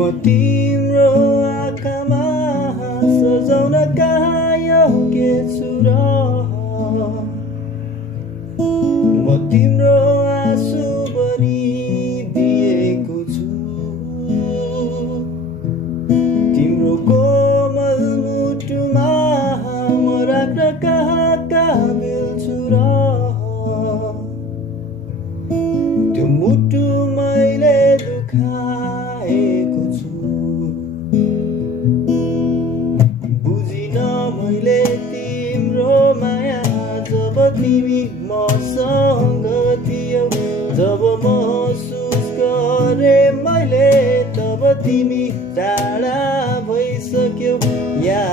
म तिम्रो आँखामा सजाउन कहाँ योग्य छु र म तिम्रो आँसु बनिदिएको छु तिम्रो कोमल मुटुमा म राख्न कहाँ काबिल छु र त्यो मुटु मैले दुखाएको छु बुझिन मैले तिम्रो माया जब तिमी मसँग थियौ जब महसुस गरे मैले तब तिमी टाढा भइसक्यौ या